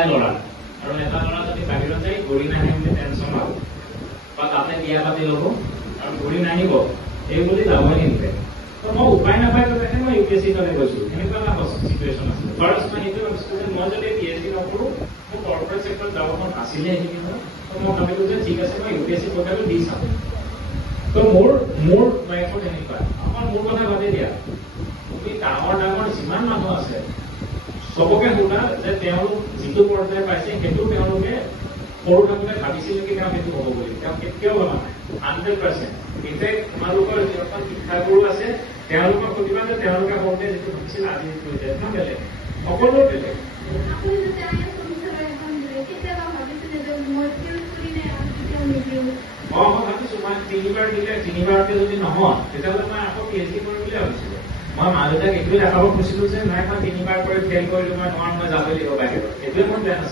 এটাই ল'ৰা আৰু এটা ল'ৰা যদি বাহিৰত যায় ঘূৰি নাহে বুলি টেনশ্যন হ'ব বা তাতে বিয়া পাতি ল'ব আৰু ঘূৰি নাহিব এই বুলি যাবই নিদিয়ে মই উপায় নাপায় কাৰণে মই UPSC কাৰণে গৈছো এনেকুৱা এটা চিটুৱেশ্যন আছে ফাৰ্ষ্ট মই সেইটো ভাবিছো যে মই যদি PhD নকৰো মোৰ কৰ্পৰেট চেক্টৰত যাব মন আছিলে সেইখিনি মই ভাবিলো যে ঠিক আছে মই UPSC পৰীক্ষাটো দি চাম তো মোৰ লাইফত এনেকুৱা আমাৰ মোৰ কথা ভাবি দিয়া তুমি ডাঙৰ যিমান মানুহ আছে চবকে সোধা যে তেওঁলোক যিটো পৰ্যায় পাইছে সেইটো তেওঁলোকে সৰু থাকোঁতে ভাবিছিল নেকি তেওঁ সেইটো হ'ব বুলি তেওঁ কেতিয়াও ভবা নাই 100%। ইনফেক্ট তোমালোকৰ যিসকল শিক্ষাগুৰু আছে তেওঁলোকক সুধিবা যে তেওঁলোকে সৰুতে যিটো ভাবিছিল আজি যিটো হৈছে একদম বেলেগ সকলো বেলেগ মই ভাবিছো মই 3বাৰ দিলে 3বাৰতে যদি নহয় তেতিয়াহ'লে মই আকৌ PhD কৰিম বুলি ভাবিছিলো মই মা দেউতাক এইটোৱে দেখাব খুজিছিলো যে নাই মই 3বাৰ কৰি ফেইল কৰিলো মই নোৱাৰো মই যাবই লাগিব বাহিৰত এইটোৱে মোৰ প্লেন আছে